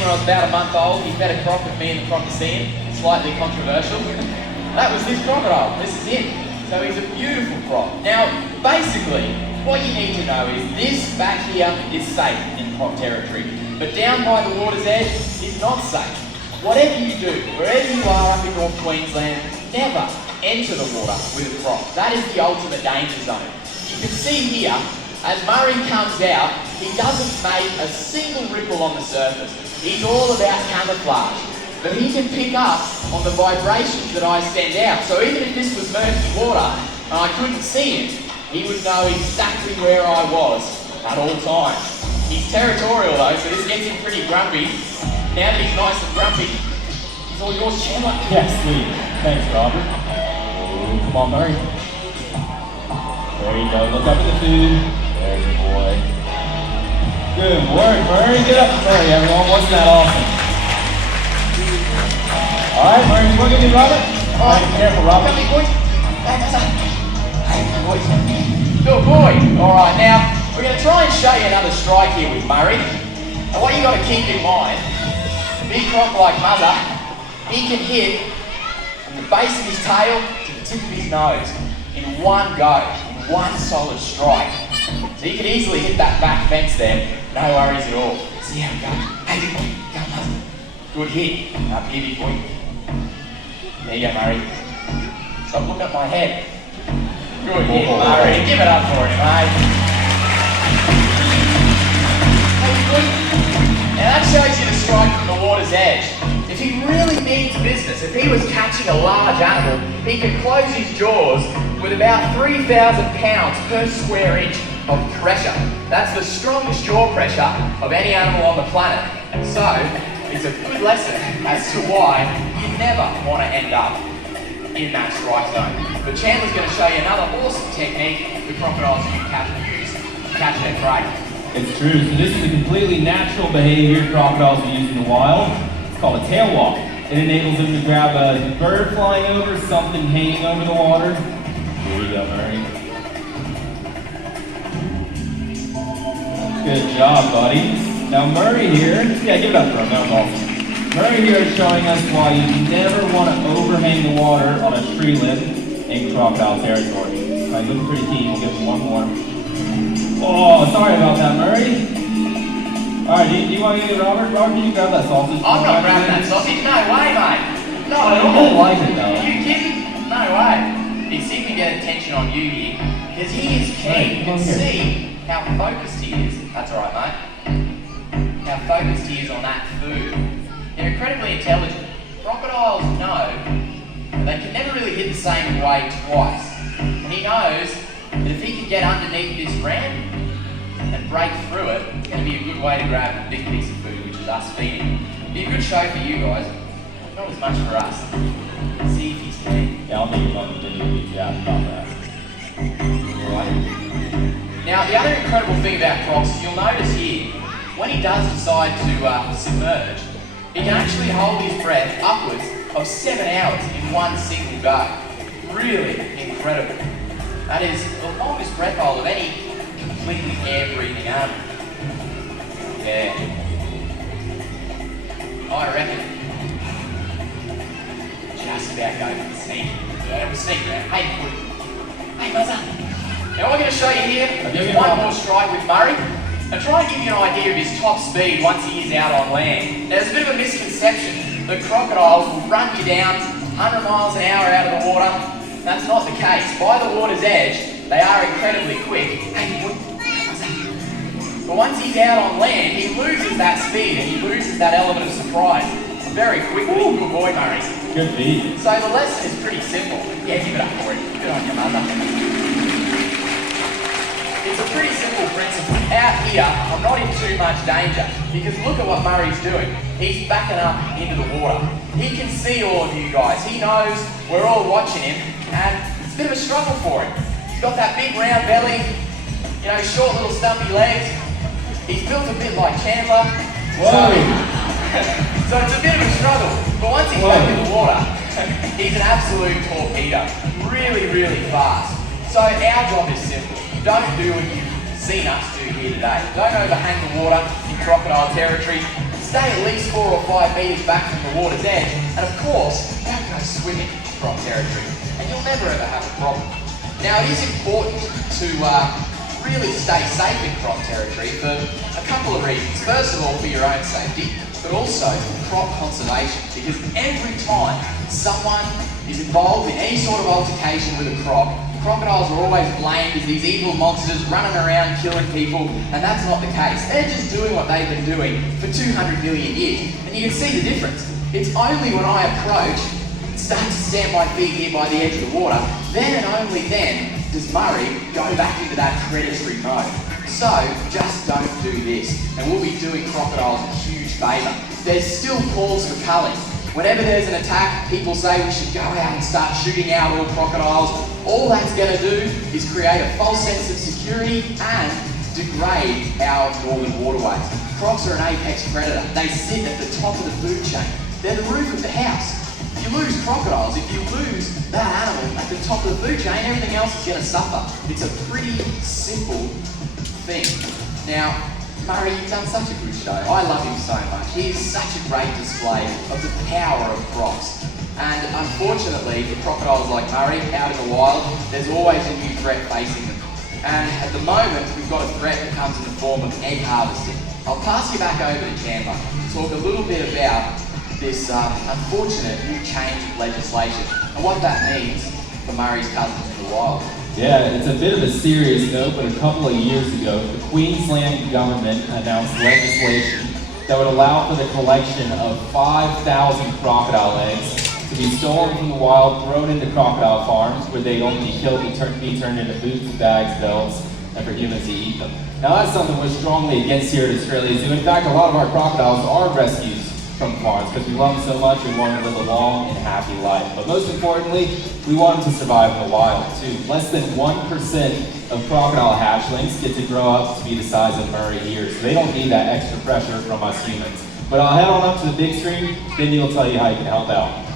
when I was about a month old. He fed a croc with me in the Crococean, slightly controversial. That was this crocodile. This is it. So he's a beautiful croc. Now, basically, what you need to know is this back here is safe in croc territory, but down by the water's edge is not safe. Whatever you do, wherever you are up in North Queensland, never enter the water with a croc. That is the ultimate danger zone. You can see here, as Murray comes out, he doesn't make a single ripple on the surface. He's all about camouflage. But he can pick up on the vibrations that I send out. So even if this was murky water and I couldn't see him, he would know exactly where I was at all times. He's territorial though, so this gets him pretty grumpy. Now that he's nice and grumpy, he's all yours, Chandler. Yes, sweet. Thanks, Robert. Oh, come on, Murray. There you go. Look up at the food. There's your boy. Good work, Murray. Get up. Sorry, everyone. Wasn't that awesome? All right, Murray, you want to give me Robert? All right, be careful, Robert. Come here, boys. Hey, boys. Good boy. All right, now we're going to try and show you another strike here with Murray. And what you got to keep in mind, big croc like Mother, he can hit from the base of his tail to the tip of his nose in one go, in one solid strike. So you can easily hit that back fence there, no worries at all. See how we go. Hey, big boy, go Mother. Good hit. Up here, big boy. There you go, Murray. Stop looking at my head. Good hit, Murray. Give it up for him, mate. Hey, good. Now that shows you the strike from the water's edge. If he really means business, if he was catching a large animal, he could close his jaws with about 3,000 pounds per square inch of pressure. That's the strongest jaw pressure of any animal on the planet. And so, it's a good lesson as to why you never want to end up in that strike zone. But Chandler's going to show you another awesome technique the crocodiles use to catch their prey. It's true. So this is a completely natural behavior crocodiles use in the wild. It's called a tail walk. It enables them to grab a bird flying over, something hanging over the water. Here you go, Murray. Good job, buddy. Now Murray here, yeah, give it up for him, that was awesome. Murray here is showing us why you never want to overhang the water on a tree limb in crocodile territory. All right, looking pretty keen, we'll give him one more. Oh, sorry about that, Murray. All right, do you want to get it, Robert? Robert, can you grab that sausage? I'm not grabbing that sausage, no way, mate. Not at all. I don't like it, though. Are you kidding? No way. You see, we get attention on you here, because he is keen. You can see how focused he is. That's all right, mate. How focused he is on that food. They're incredibly intelligent. Crocodiles know that they can never really hit the same way twice. And he knows that if he can get underneath this ramp and break through it, it's going to be a good way to grab a big piece of food, which is us feeding. It'll be a good show for you guys, not as much for us. See if he's keen. Yeah, I'll make it on the video. Yeah, about that. Right. Now, the other incredible thing about crocs, you'll notice here, when he does decide to submerge, he can actually hold his breath upwards of 7 hours in one single go. Really incredible. That is the longest breath hold of any completely air-breathing animal. Yeah. I reckon just about go for the sneak. Yeah, the sneak round. Hey, good. Hey, Muzza. Now what we're going to show you here is one more strike with Murray. And try and give you an idea of his top speed once he is out on land. Now, there's a bit of a misconception that crocodiles will run you down 100 miles an hour out of the water. That's not the case. By the water's edge, they are incredibly quick. But once he's out on land, he loses that speed and he loses that element of surprise very quickly. Good boy, Murray. Good feed. So the lesson is pretty simple. Yeah, give it up for him. Good on you, Mother. It's a pretty simple principle. Out here, I'm not in too much danger because look at what Murray's doing. He's backing up into the water. He can see all of you guys. He knows we're all watching him and it's a bit of a struggle for him. He's got that big round belly, you know, short little stumpy legs. He's built a bit like Chandler. So it's a bit of a struggle. But once he's back in the water, he's an absolute torpedo. Really, really fast. So our job is simple. Don't do what you've seen us do here today. Don't overhang the water in crocodile territory. stay at least 4 or 5 metres back from the water's edge, and of course, don't go swimming in croc territory, and you'll never ever have a problem. Now, it is important to really stay safe in croc territory for a couple of reasons. First of all, for your own safety, but also for croc conservation, because every time someone is involved in any sort of altercation with a croc, crocodiles are always blamed as these evil monsters running around killing people, and that's not the case. They're just doing what they've been doing for 200 million years, and you can see the difference. It's only when I approach, start to stamp my feet here by the edge of the water, then and only then does Murray go back into that predatory mode. So, just don't do this, and we'll be doing crocodiles a huge favour. There's still calls for culling. Whenever there's an attack, people say we should go out and start shooting out all crocodiles. All that's going to do is create a false sense of security and degrade our northern waterways. Crocs are an apex predator. They sit at the top of the food chain. They're the roof of the house. If you lose crocodiles, if you lose that animal at the top of the food chain, everything else is going to suffer. It's a pretty simple thing. Now, Murray, you've done such a good show. I love him so much. He is such a great display of the power of crocs. And unfortunately, for crocodiles like Murray out in the wild, there's always a new threat facing them. And at the moment, we've got a threat that comes in the form of egg harvesting. I'll pass you back over to Chandler to talk a little bit about this unfortunate new change of legislation and what that means for Murray's cousins in the wild. Yeah, it's a bit of a serious note, but a couple of years ago, the Queensland government announced legislation that would allow for the collection of 5,000 crocodile eggs to be stolen from the wild, thrown into crocodile farms, where they only be killed and be turned into boots, bags, belts, and for humans to eat them. Now that's something we're strongly against here at Australia Zoo. In fact, a lot of our crocodiles are rescues from farms because we love them so much and want them to live a long and happy life. But most importantly, we want them to survive in the wild too. Less than 1% of crocodile hatchlings get to grow up to be the size of Murray here, so they don't need that extra pressure from us humans. But I'll head on up to the big screen, then he'll tell you how you can help out.